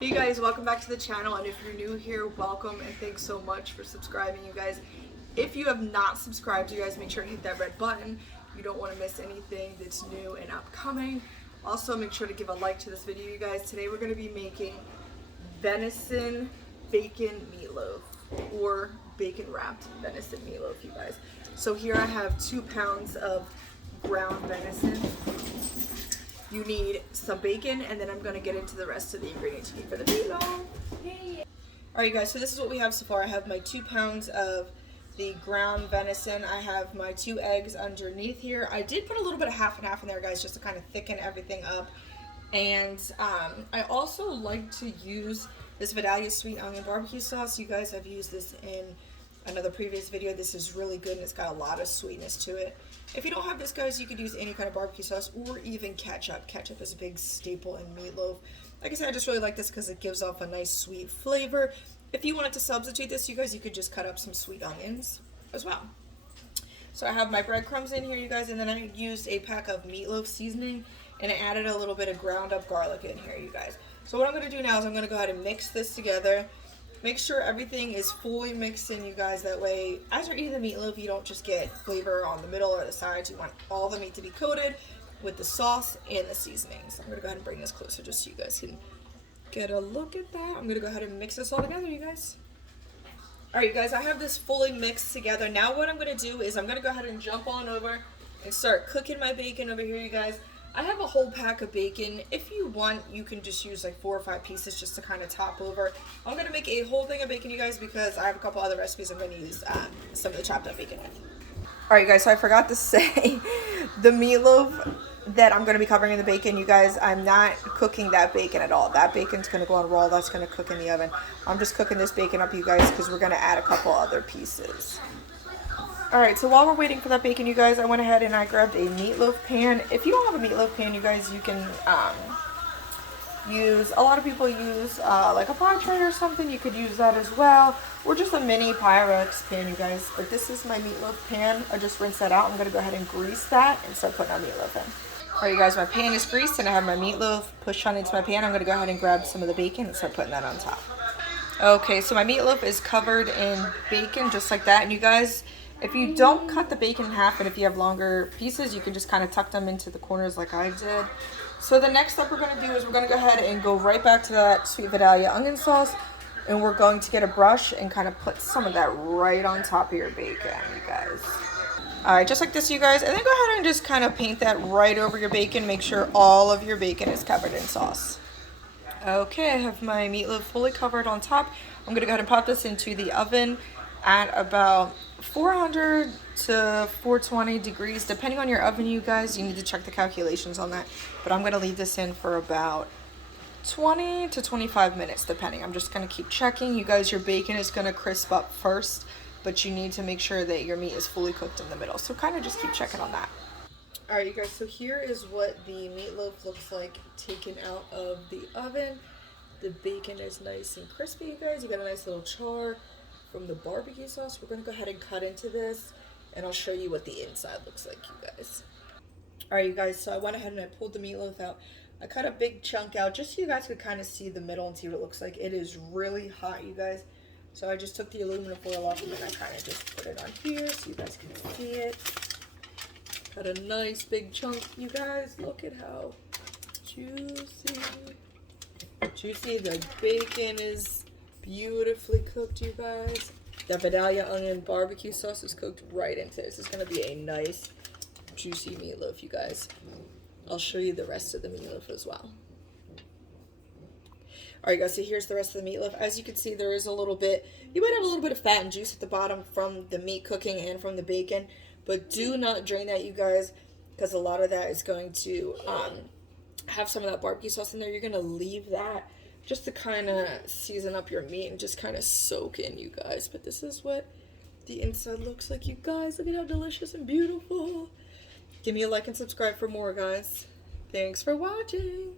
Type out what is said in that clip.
Hey guys, welcome back to the channel, and if you're new here, welcome and thanks so much for subscribing, you guys. If you have not subscribed, you guys make sure to hit that red button. You don't want to miss anything that's new and upcoming. Also, make sure to give a like to this video, you guys. Today we're going to be making venison bacon meatloaf, or bacon wrapped venison meatloaf, you guys. So here I have 2 pounds of ground venison. You need some bacon, and then I'm going to get into the rest of the ingredients you need for the meatloaf. Alright guys, so this is what we have so far. I have my 2 pounds of the ground venison. I have my 2 eggs underneath here. I did put a little bit of half and half in there, guys, just to kind of thicken everything up. And I also like to use this Vidalia sweet onion barbecue sauce. You guys, I've used this in another previous video. This is really good, and it's got a lot of sweetness to it. If you don't have this, guys, you could use any kind of barbecue sauce or even ketchup. Ketchup is a big staple in meatloaf. Like I said, I just really like this because it gives off a nice sweet flavor. If you wanted to substitute this, you guys, you could just cut up some sweet onions as well. So I have my breadcrumbs in here, you guys, and then I used a pack of meatloaf seasoning, and I added a little bit of ground up garlic in here, you guys. So what I'm going to do now is I'm going to go ahead and mix this together. Make sure everything is fully mixed in, you guys. That way, as you're eating the meatloaf, you don't just get flavor on the middle or the sides. You want all the meat to be coated with the sauce and the seasoning. So I'm going to go ahead and bring this closer just so you guys can get a look at that. I'm going to go ahead and mix this all together, you guys. Alright, you guys, I have this fully mixed together. Now what I'm going to do is I'm going to go ahead and jump on over and start cooking my bacon over here, you guys. I have a whole pack of bacon. If you want, you can just use like 4 or 5 pieces just to kind of top over. I'm going to make a whole thing of bacon, you guys, because I have a couple other recipes I'm going to use some of the chopped up bacon with. Alright, guys, so I forgot to say the meatloaf that I'm going to be covering in the bacon, you guys, I'm not cooking that bacon at all. That bacon's going to go on raw. That's going to cook in the oven. I'm just cooking this bacon up, you guys, because we're going to add a couple other pieces. Alright, so while we're waiting for that bacon, you guys, I went ahead and I grabbed a meatloaf pan. If you don't have a meatloaf pan, you guys, you can use, a lot of people use like a pie tray or something. You could use that as well, or just a mini Pyrex pan, you guys. But this is my meatloaf pan. I just rinsed that out. I'm going to go ahead and grease that and start putting our meatloaf in. Alright, you guys, my pan is greased and I have my meatloaf pushed on into my pan. I'm going to go ahead and grab some of the bacon and start putting that on top. Okay, so my meatloaf is covered in bacon just like that. And you guys, if you don't cut the bacon in half, and if you have longer pieces, you can just kind of tuck them into the corners like I did. So the next step we're going to do is we're going to go ahead and go right back to that sweet Vidalia onion sauce, and we're going to get a brush and kind of put some of that right on top of your bacon, you guys. Alright, just like this, you guys, and then go ahead and just kind of paint that right over your bacon. Make sure all of your bacon is covered in sauce. Okay, I have my meatloaf fully covered on top. I'm going to go ahead and pop this into the oven at about 400 to 420 degrees, depending on your oven, you guys. You need to check the calculations on that, but I'm going to leave this in for about 20 to 25 minutes, depending. I'm just going to keep checking. You guys, your bacon is going to crisp up first, but you need to make sure that your meat is fully cooked in the middle, so kind of just keep checking on that. Alright, you guys, so here is what the meatloaf looks like taken out of the oven. The bacon is nice and crispy, you guys. You got a nice little char from the barbecue sauce. We're going to go ahead and cut into this, and I'll show you what the inside looks like, you guys. Alright, you guys, so I went ahead and I pulled the meatloaf out. I cut a big chunk out just so you guys could kind of see the middle and see what it looks like. It is really hot, you guys. So I just took the aluminum foil off, and then I kind of just put it on here so you guys can see it. Cut a nice big chunk, you guys. Look at how juicy. Juicy. The bacon is beautifully cooked, you guys. The Vidalia onion barbecue sauce is cooked right into this. It's going to be a nice, juicy meatloaf, you guys. I'll show you the rest of the meatloaf as well. Alright, guys, so here's the rest of the meatloaf. As you can see, there is a little bit, you might have a little bit of fat and juice at the bottom from the meat cooking and from the bacon, but do not drain that, you guys, because a lot of that is going to have some of that barbecue sauce in there. You're going to leave that just to kind of season up your meat and just kind of soak in, you guys. But this is what the inside looks like, you guys. Look at how delicious and beautiful. Give me a like and subscribe for more, guys. Thanks for watching.